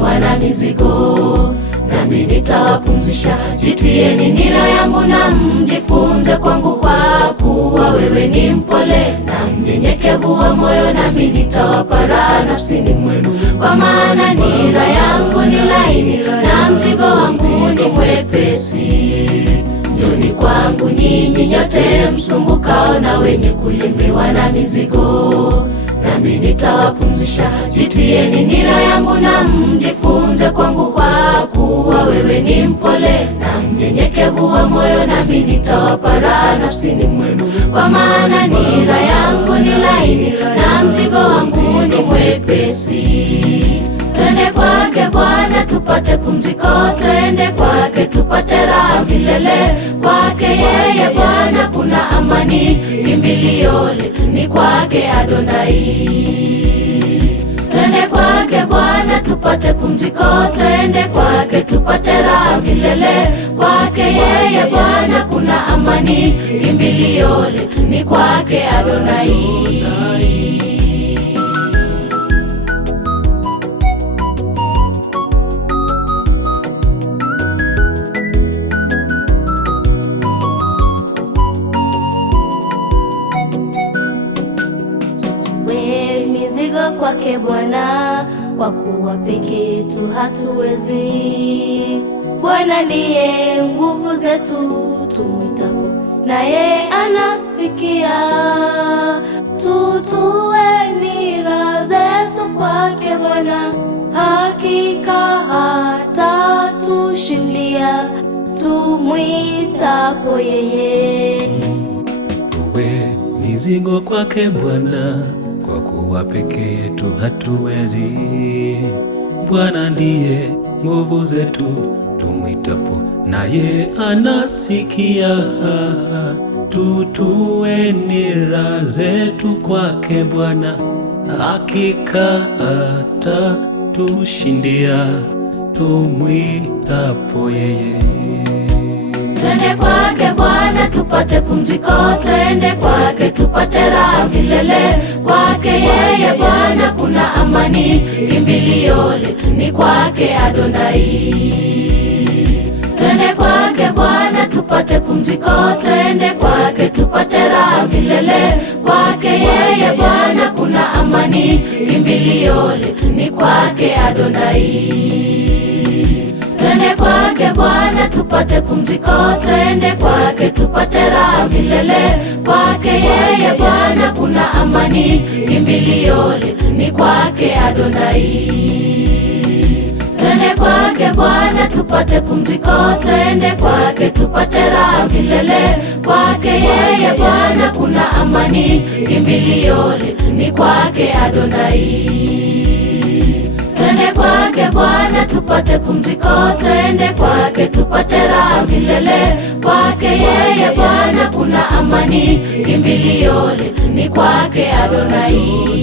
kulemewa na mizigo, nami nitawapumzisha. Jitieni nira yangu na mjifunze kwangu, kwa kuwa wewe ni mpole na mnyenyekevu wa moyo, nami nitawapa raha nafsini mwenu. Kwa maana nira yangu ni laini na mzigo wangu ni mwepesi. Njoni kwangu nyinyi nyote msumbukao na wenye kulemewa na mizigo, nami nitawapumzisha. Jitieni nira yangu na mjifunze kwangu, kwa kuwa wewe ni mpole na mnyenyekevu wa moyo, nami nitawapa raha nafsini mwenu. Kwa maana nira yangu ni laini na mzigo wangu ni mwepesi. Twende kwake Bwana tupate pumziko, twende kwake tupate raha milele. Kwake yeye Bwana kuna amani, kimbilio letu ni kwake Adonai. Twende kwake Bwana tupate pumziko, twende kwake tupate raha milele. Kwake yeye Bwana kuna amani, kimbilio letu ni kwake Adonai. Mizigo kwake Bwana, kwa kuwa peke yetu hatuwezi. Bwana ndiye nguvu zetu, tumwitapo naye anasikia. Tutue nira zetu kwake Bwana, hakika hatatushindia, tumwitapo yeye. Tuwe mizigo kwake Bwana, kwa kuwa peke yetu hatuwezi. Bwana ndiye nguvu zetu, tumwitapo naye anasikia. Tutue nira zetu kwake Bwana, hakika atatushindia, tumwitapo yeye. Twende kwake Bwana tupate pumziko, twende kwake tupate raha milele. Kwake yeye Bwana kuna amani, kimbilio letu ni kwake Adonai. Twende kwake Bwana tupate pumziko, twende kwake tupate raha milele. Kwake yeye Bwana kuna amani, kimbilio letu ni kwake Adonai. Twende kwake Bwana tupate pumziko, twende kwake tupate raha milele. Kwake yeye Bwana kuna amani, kimbilio letu ni kwake Adonai. Twende kwake Bwana tupate pumziko, twende kwake tupate raha milele. Kwake yeye Bwana kuna amani, kimbilio letu ni kwake Adonai. Twende kwake Bwana tupate pumziko, twende kwake tupate raha milele. Kwake yeye Bwana kuna amani, kimbilio letu ni kwake Adonai.